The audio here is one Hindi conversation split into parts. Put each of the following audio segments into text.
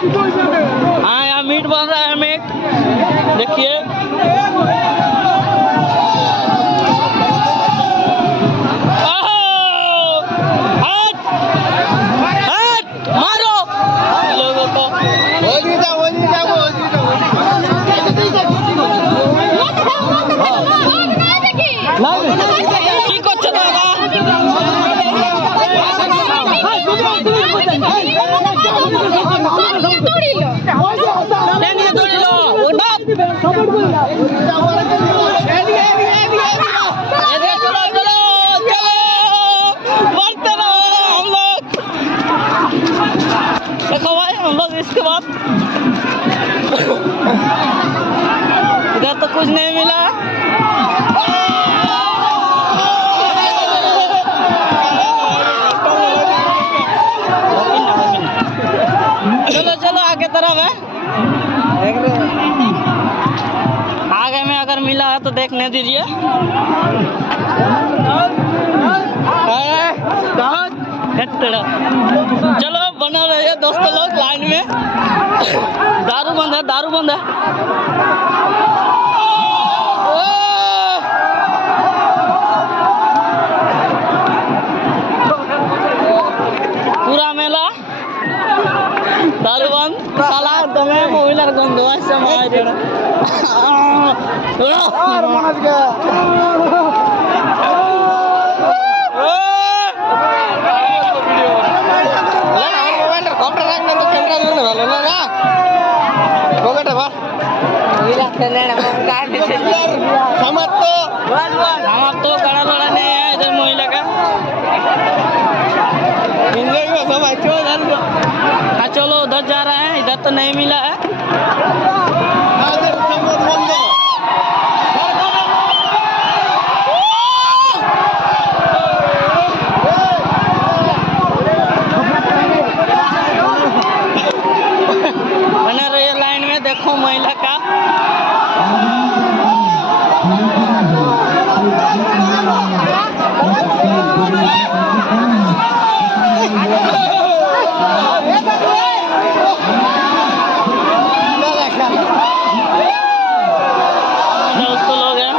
हाँ यहाँ मीट बन रहा है, मीट देखिए। मारो लोगों को। কি করছো দাদা? देखो भाई हम लोग इसके बाद इधर तो कुछ नहीं मिला। चलो चलो आगे तरफ है, आगे में अगर मिला है तो देखने दीजिए। चलो बना रहे दोस्तों लोग लाइन में। दारू बंद है, दारू बंद है। पूरा मेला दारू बंद। साला तुम्हें महिलार गंध আসছে মায়ের। तो कड़ा लड़ा नहीं है इधर महिला का। हाँ चलो उधर जा रहे हैं, इधर तो नहीं मिला है। बना रही लाइन में, देखो महिला का। दोस्तों लोग हैं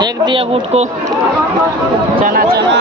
फेंक दिया बूट को। चना चना